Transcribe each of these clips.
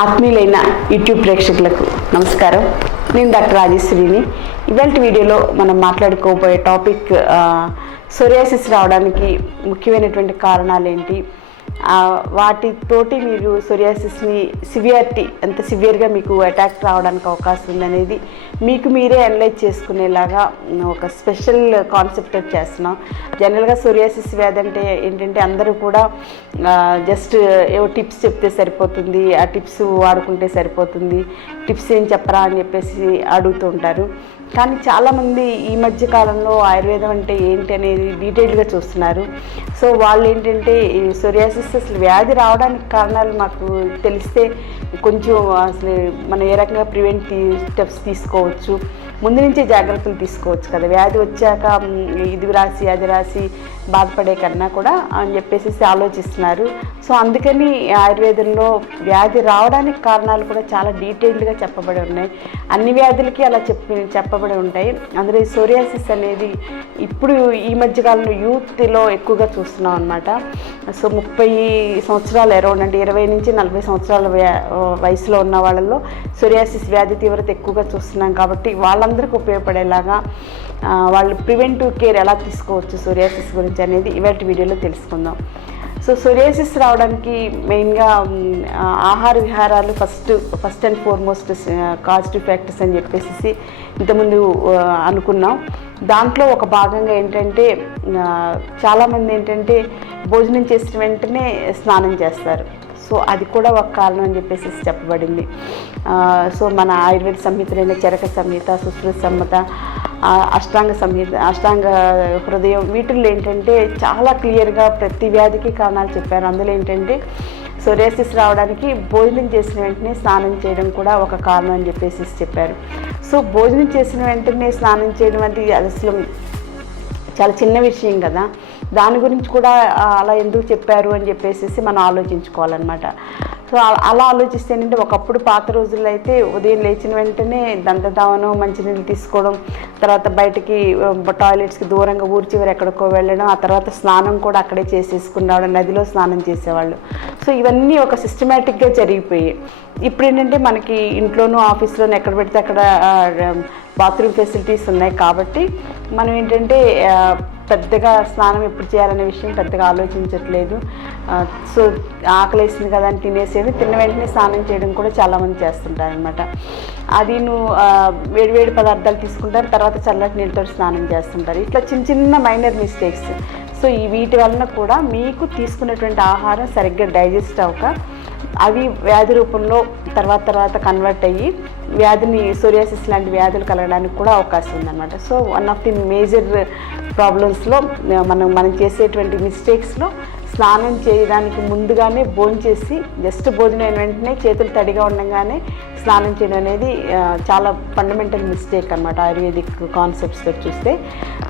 ఆత్మీయులైన YouTube ప్రేక్షకులకు నమస్కారం. నేను డాక్టర్ రాజేశ్వరిని. ఇవాళ వీడియోలో మనం మాట్లాడుకోబోయే టాపిక్ సోరియాసిస్ రావడానికి ముఖ్యమైనటువంటి కారణాలు ఏంటి, వాటితోటి మీరు సోరియాసిస్ని సివియారిటీ ఎంత సివియర్గా మీకు అటాక్ రావడానికి అవకాశం ఉందనేది మీకు మీరే అనలైజ్ చేసుకునేలాగా ఒక స్పెషల్ కాన్సెప్ట్ చేస్తున్నాం. జనరల్గా సోరియాసిస్ వ్యాధి అంటే ఏంటంటే అందరూ కూడా జస్ట్ ఏవో టిప్స్ చెప్తే సరిపోతుంది, ఆ టిప్స్ వాడుకుంటే సరిపోతుంది, టిప్స్ ఏం చెప్పరా అని చెప్పేసి అడుగుతూ ఉంటారు. కానీ చాలామంది ఈ మధ్య కాలంలో ఆయుర్వేదం అంటే ఏంటి అనేది డీటెయిల్గా చూస్తున్నారు. సో వాళ్ళు ఏంటంటే ఈ సోరియాసిస్ అసలు వ్యాధి రావడానికి కారణాలు మాకు తెలిస్తే కొంచెం అసలు మనం ఏ రకంగా స్టెప్స్ తీసుకోవచ్చు, ముందు నుంచే జాగ్రత్తలు తీసుకోవచ్చు కదా, వ్యాధి వచ్చాక ఇది రాసి అది రాసి బాధపడే కన్నా కూడా అని చెప్పేసి ఆలోచిస్తున్నారు. సో అందుకని ఆయుర్వేదంలో వ్యాధి రావడానికి కారణాలు కూడా చాలా డీటెయిల్డ్గా చెప్పబడి ఉన్నాయి. అన్ని వ్యాధులకి అలా చెప్పబడి ఉంటాయి. అందులో ఈ సోరియాసిస్ అనేది ఇప్పుడు ఈ మధ్యకాలంలో యూత్లో ఎక్కువగా చూస్తున్నాం అనమాట. సో 30 సంవత్సరాలు అరౌండ్ అంటే 20 నుంచి 40 సంవత్సరాల వయసులో ఉన్న వాళ్ళల్లో సోరియాసిస్ వ్యాధి తీవ్రత ఎక్కువగా చూస్తున్నాం. కాబట్టి వాళ్ళందరికీ ఉపయోగపడేలాగా వాళ్ళు ప్రివెంటివ్ కేర్ ఎలా తీసుకోవచ్చు సోరియాసిస్ గురించి అనేది ఇవాళ వీడియోలో తెలుసుకుందాం. సో సోరియాసిస్ రావడానికి మెయిన్గా ఆహార విహారాలు first and foremost causative factors అని చెప్పేసి ఇంతకుముందు అనుకున్నాం. దాంట్లో ఒక భాగంగా ఏంటంటే చాలామంది ఏంటంటే భోజనం చేసిన వెంటనే స్నానం చేస్తారు. సో అది కూడా ఒక కారణం అని చెప్పేసి చెప్పబడింది. సో మన ఆయుర్వేద సంహితలైన చరక సంహిత, సుశ్రుత సంహిత, అష్టాంగ హృదయం వీటిల్లో ఏంటంటే చాలా క్లియర్గా ప్రతి వ్యాధికి కారణాలు చెప్పారు. అందులో ఏంటంటే సోరియాసిస్ రావడానికి భోజనం చేసిన వెంటనే స్నానం చేయడం కూడా ఒక కారణం అని చెప్పేసి చెప్పారు. సో భోజనం చేసిన వెంటనే స్నానం చేయడం అంటే అసలు చాలా చిన్న విషయం కదా, దాని గురించి కూడా అలా ఎందుకు చెప్పారు అని చెప్పేసి మనం ఆలోచించుకోవాలన్నమాట. సో అలా ఆలోచిస్తే ఏంటంటే ఒకప్పుడు పాత రోజుల్లో అయితే ఉదయం లేచిన వెంటనే దంతధావనం, మంచినీళ్ళు తీసుకోవడం, తర్వాత బయటికి టాయిలెట్స్కి దూరంగా ఊరి చివరి ఎక్కడికో వెళ్ళడం, ఆ తర్వాత స్నానం కూడా అక్కడే చేసేసుకుని రావడం, నదిలో స్నానం చేసేవాళ్ళు. సో ఇవన్నీ ఒక సిస్టమేటిక్గా జరిగిపోయాయి. ఇప్పుడు ఏంటంటే మనకి ఇంట్లోనూ ఆఫీస్లోనూ ఎక్కడ పెడితే అక్కడ బాత్రూమ్ ఫెసిలిటీస్ ఉన్నాయి. కాబట్టి మనం ఏంటంటే పెద్దగా స్నానం ఎప్పుడు చేయాలనే విషయం పెద్దగా ఆలోచించట్లేదు. సో ఆకలేసింది కదా అని తినేసేది, తిన్న వెంటనే స్నానం చేయడం కూడా చాలామంది చేస్తుంటారనమాట. అది వేడివేడి పదార్థాలు తీసుకుంటారు, తర్వాత చల్లటి నీళ్ళతో స్నానం చేస్తుంటారు. ఇట్లా చిన్న మైనర్ మిస్టేక్స్. సో వీటి వలన కూడా మీకు తీసుకున్నటువంటి ఆహారం సరిగ్గా డైజెస్ట్ అవ్వక అవి వ్యాధి రూపంలో తర్వాత కన్వర్ట్ అయ్యి వ్యాధిని సోరియాసిస్ లాంటి వ్యాధులు కలగడానికి కూడా అవకాశం ఉందన్నమాట. So one of the major ప్రాబ్లమ్స్లో మనం చేసేటువంటి మిస్టేక్స్లో స్నానం చేయడానికి ముందుగానే భోంచేసి జస్ట్ భోజనం అయిన వెంటనే చేతులు తడిగా ఉండగానే స్నానం చేయడం అనేది చాలా ఫండమెంటల్ మిస్టేక్ అనమాట ఆయుర్వేదిక్ కాన్సెప్ట్స్తో చూస్తే.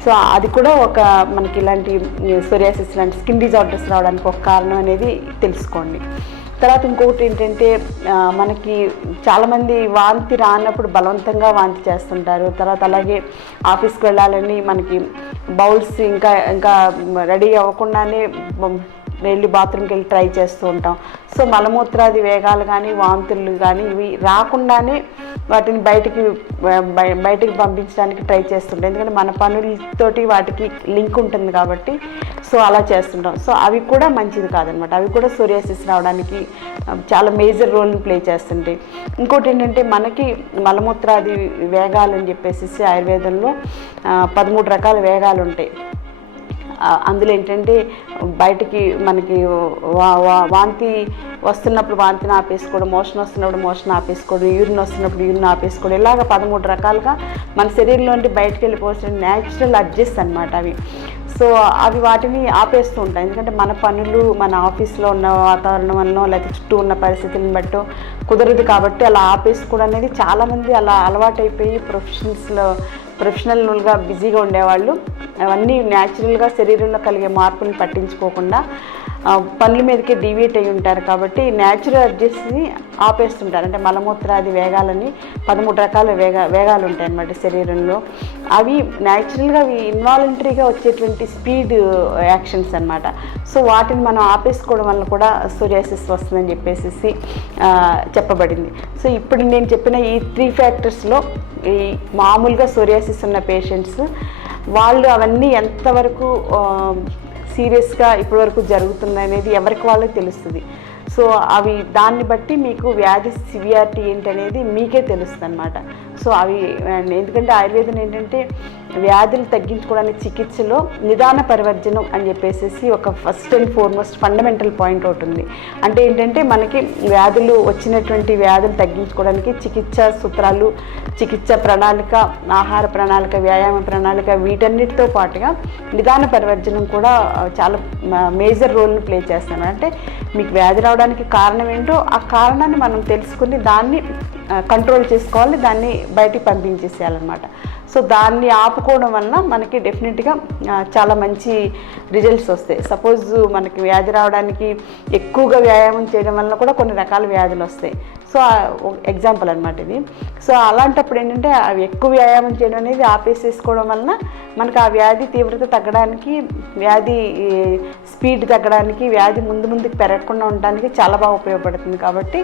సో అది కూడా ఒక మనకి ఇలాంటి సోరియాసిస్ లాంటి స్కిన్ డిజార్డర్స్ రావడానికి ఒక కారణం అనేది తెలుసుకోండి. తర్వాత ఇంకొకటి ఏంటంటే మనకి చాలామంది వాంతి రానప్పుడు బలవంతంగా వాంతి చేస్తుంటారు. తర్వాత అలాగే ఆఫీస్కి వెళ్ళాలని మనకి బౌల్స్ ఇంకా రెడీ అవ్వకుండానే వెళ్ళి బాత్రూమ్కి వెళ్ళి ట్రై చేస్తూ ఉంటాం. సో మలమూత్రాది వేగాలు కానీ వాంతులు కానీ ఇవి రాకుండానే వాటిని బయటికి పంపించడానికి ట్రై చేస్తుంటాం. ఎందుకంటే మన పనులతోటి వాటికి లింక్ ఉంటుంది కాబట్టి సో అలా చేస్తుంటాం. సో అవి కూడా మంచిది కాదనమాట. అవి కూడా సోరియాసిస్ రావడానికి చాలా మేజర్ రోల్ని ప్లే చేస్తుంటాయి. ఇంకోటి ఏంటంటే మనకి మలమూత్రాది వేగాలు అని చెప్పేసి ఆయుర్వేదంలో 13 రకాల వేగాలు ఉంటాయి. అందులో ఏంటంటే బయటికి మనకి వాంతి వస్తున్నప్పుడు వాంతిని ఆపేసుకోవడం, మోషన్ వస్తున్నప్పుడు మోషన్ ఆపేసుకోవడం, యూరిన్ వస్తున్నప్పుడు యూరిన్ ఆపేసుకోవడం, ఇలాగ 13 రకాలుగా మన శరీరంలోంటి బయటకు వెళ్ళిపోసిన న్యాచురల్ అడ్జస్ట్ అనమాట అవి. సో అవి వాటిని ఆపేస్తూ ఉంటాయి. ఎందుకంటే మన పనులు మన ఆఫీస్లో ఉన్న వాతావరణం వల్ల లేకపోతే చుట్టూ ఉన్న పరిస్థితులను బట్టి కుదరదు. కాబట్టి అలా ఆపేసుకోవడం అనేది చాలామంది అలా అలవాటైపోయి ప్రొఫెషనల్గా బిజీగా ఉండేవాళ్ళు అవన్నీ న్యాచురల్గా శరీరంలో కలిగే మార్పులను పట్టించుకోకుండా పనుల మీదకి డీవియేట్ అయి ఉంటారు కాబట్టి న్యాచురల్ అడ్జస్ట్ని ఆపేస్తుంటారు. అంటే మలమూత్రాది వేగాలని 13 రకాల వేగాలు ఉంటాయి అన్నమాట శరీరంలో. అవి న్యాచురల్గా అవి ఇన్వాలంటరీగా వచ్చేటువంటి స్పీడ్ యాక్షన్స్ అన్నమాట. సో వాటిని మనం ఆపేసుకోవడం వల్ల కూడా సోరియాసిస్ వస్తుందని చెప్పేసి చెప్పబడింది. సో ఇప్పుడు నేను చెప్పిన ఈ 3 ఫ్యాక్టర్స్లో ఈ మామూలుగా సోరియాసిస్ ఉన్న పేషెంట్స్ వాళ్ళు అవన్నీ ఎంతవరకు సీరియస్గా ఇప్పటివరకు జరుగుతుంది అనేది ఎవరికి వాళ్ళకి తెలుస్తుంది. సో అవి దాన్ని బట్టి మీకు వ్యాధి సివియారిటీ ఏంటనేది మీకే తెలుస్తుంది అన్నమాట. సో అవి ఎందుకంటే ఆయుర్వేదం ఏంటంటే వ్యాధులు తగ్గించుకోవడానికి చికిత్సలో నిదాన పరివర్జనం అని చెప్పేసి ఒక first and foremost fundamental point ఒకటి ఉంది. అంటే ఏంటంటే మనకి వచ్చినటువంటి వ్యాధులు తగ్గించుకోవడానికి చికిత్స సూత్రాలు, చికిత్స ప్రణాళిక, ఆహార ప్రణాళిక, వ్యాయామ ప్రణాళిక వీటన్నిటితో పాటుగా నిదాన పరివర్జనం కూడా చాలా మేజర్ రోల్ని ప్లే చేస్తాను. అంటే మీకు వ్యాధి రావడానికి కారణం ఏంటో ఆ కారణాన్ని మనం తెలుసుకుని దాన్ని కంట్రోల్ చేసుకోవాలి, దాన్ని బయటికి పంపించేసేయాలన్నమాట. సో దాన్ని ఆపుకోవడం వలన మనకి డెఫినెట్గా చాలా మంచి రిజల్ట్స్ వస్తాయి. సపోజ్ మనకి వ్యాధి రావడానికి ఎక్కువగా వ్యాయామం చేయడం వల్ల కూడా కొన్ని రకాల వ్యాధులు వస్తాయి. సో ఎగ్జాంపుల్ అనమాట ఇది. సో అలాంటప్పుడు ఏంటంటే అవి ఎక్కువ వ్యాయామం చేయడం అనేది ఆపేసేసుకోవడం వలన మనకు ఆ వ్యాధి తీవ్రత తగ్గడానికి, వ్యాధి స్పీడ్ తగ్గడానికి, వ్యాధి ముందుకు పెరగకుండా ఉండడానికి చాలా బాగా ఉపయోగపడుతుంది. కాబట్టి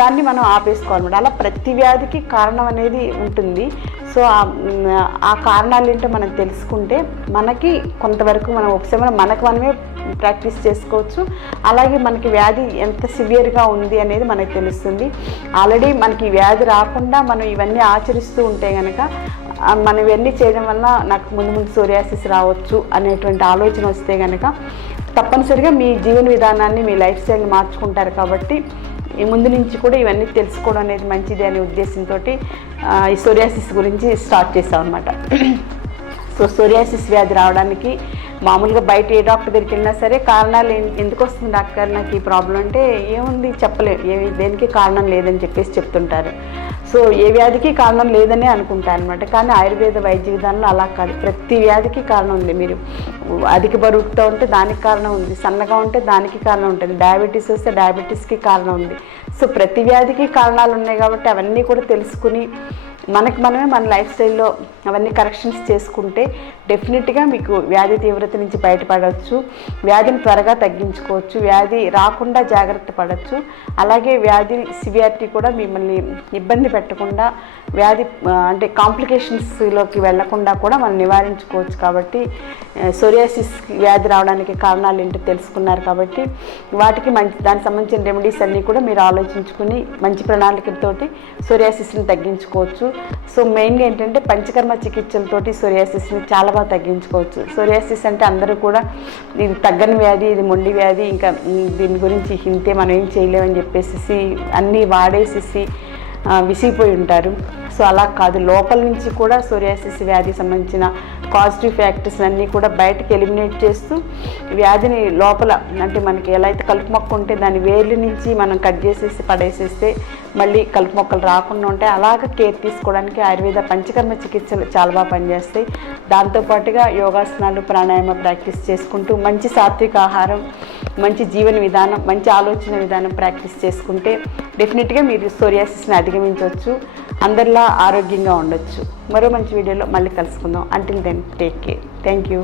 దాన్ని మనం ఆపేసుకోవాలన్నమాట. అలా ప్రతి వ్యాధికి కారణం అనేది ఉంటుంది. సో ఆ కారణాలు ఏంటో మనం తెలుసుకుంటే మనకి కొంతవరకు మనం ఉపశమనం మనకు మనమే ప్రాక్టీస్ చేసుకోవచ్చు. అలాగే మనకి వ్యాధి ఎంత సివియర్గా ఉంది అనేది మనకు తెలుస్తుంది. ఆల్రెడీ మనకి వ్యాధి రాకుండా మనం ఇవన్నీ ఆచరిస్తూ ఉంటే కనుక మనం ఇవన్నీ చేయడం వల్ల నాకు ముందు సోరియాసిస్ రావచ్చు అనేటువంటి ఆలోచన వస్తే కనుక తప్పనిసరిగా మీ జీవన విధానాన్ని, మీ లైఫ్ స్టైల్ని మార్చుకుంటారు. కాబట్టి ఈ ముందు నుంచి కూడా ఇవన్నీ తెలుసుకోవడం అనేది మంచిది అనే ఉద్దేశంతో ఈ సోరియాసిస్ గురించి స్టార్ట్ చేసాం అనమాట. సో సోరియాసిస్ వ్యాధి రావడానికి మామూలుగా బయట ఏ డాక్టర్ దగ్గరికి వెళ్ళినా సరే కారణాలు ఎందుకు వస్తుంది డాక్టర్ నాకు ఈ ప్రాబ్లం అంటే ఏముంది చెప్పలేము, దేనికి కారణం లేదని చెప్పేసి చెప్తుంటారు. సో ఏ వ్యాధికి కారణం లేదనే అనుకుంటారు అనమాట. కానీ ఆయుర్వేద వైద్య విధానంలో అలా కాదు, ప్రతి వ్యాధికి కారణం ఉంది. మీరు అధిక బరువుతో ఉంటే దానికి కారణం ఉంది, సన్నగా ఉంటే దానికి కారణం ఉంటుంది, డయాబెటీస్ వస్తే డయాబెటీస్కి కారణం ఉంది. సో ప్రతి వ్యాధికి కారణాలు ఉన్నాయి కాబట్టి అవన్నీ కూడా తెలుసుకుని మనమే మన లైఫ్ స్టైల్లో అవన్నీ కరెక్షన్స్ చేసుకుంటే డెఫినెట్గా మీకు వ్యాధి తీవ్రత నుంచి బయటపడవచ్చు, వ్యాధిని త్వరగా తగ్గించుకోవచ్చు, వ్యాధి రాకుండా జాగ్రత్త పడవచ్చు. అలాగే వ్యాధి సివియారిటీ కూడా మిమ్మల్ని ఇబ్బంది పెట్టకుండా, వ్యాధి అంటే కాంప్లికేషన్స్లోకి వెళ్లకుండా కూడా మనం నివారించుకోవచ్చు. కాబట్టి సోరియాసిస్ వ్యాధి రావడానికి కారణాలు ఏంటో తెలుసుకున్నారు కాబట్టి వాటికి దానికి సంబంధించిన రెమెడీస్ అన్నీ కూడా మీరు ఆలోచించుకుని మంచి ప్రణాళికలతోటి సోరియాసిస్ని తగ్గించుకోవచ్చు. సో మెయిన్గా ఏంటంటే పంచకర్మ చికిత్సలతోటి సోరియాసిస్ని చాలా బాగా తగ్గించుకోవచ్చు. సోరియాసిస్ అంటే అందరూ కూడా ఇది తగ్గని వ్యాధి, ఇది మొండి వ్యాధి, ఇంకా దీని గురించి ఇంతే మనం ఏం చేయలేమని చెప్పేసి అన్నీ వాడేసేసి విసిగిపోయి ఉంటారు. సో అలా కాదు, లోపల నుంచి కూడా సోరియాసిస్ వ్యాధికి సంబంధించిన పాజిటివ్ ఫ్యాక్టర్స్ అన్నీ కూడా బయటకు ఎలిమినేట్ చేస్తూ వ్యాధిని లోపల అంటే మనకి ఎలా అయితే కలుపు మొక్క ఉంటే దాని వేర్ల నుంచి మనం కట్ చేసేసి పడేసేస్తే మళ్ళీ కలుపు మొక్కలు రాకుండా ఉంటాయి. అలాగ కేర్ తీసుకోవడానికి ఆయుర్వేద పంచకర్మ చికిత్సలు చాలా బాగా పనిచేస్తాయి. దాంతోపాటుగా యోగాసనాలు, ప్రాణాయామ ప్రాక్టీస్ చేసుకుంటూ మంచి సాత్విక ఆహారం, మంచి జీవన విధానం, మంచి ఆలోచన విధానం ప్రాక్టీస్ చేసుకుంటే డెఫినెట్గా మీరు సోరియాసిస్ని అధిగమించవచ్చు, అందరిలా ఆరోగ్యంగా ఉండొచ్చు. మరో మంచి వీడియోలో మళ్ళీ కలుసుకుందాం. Until then take care. Thank you.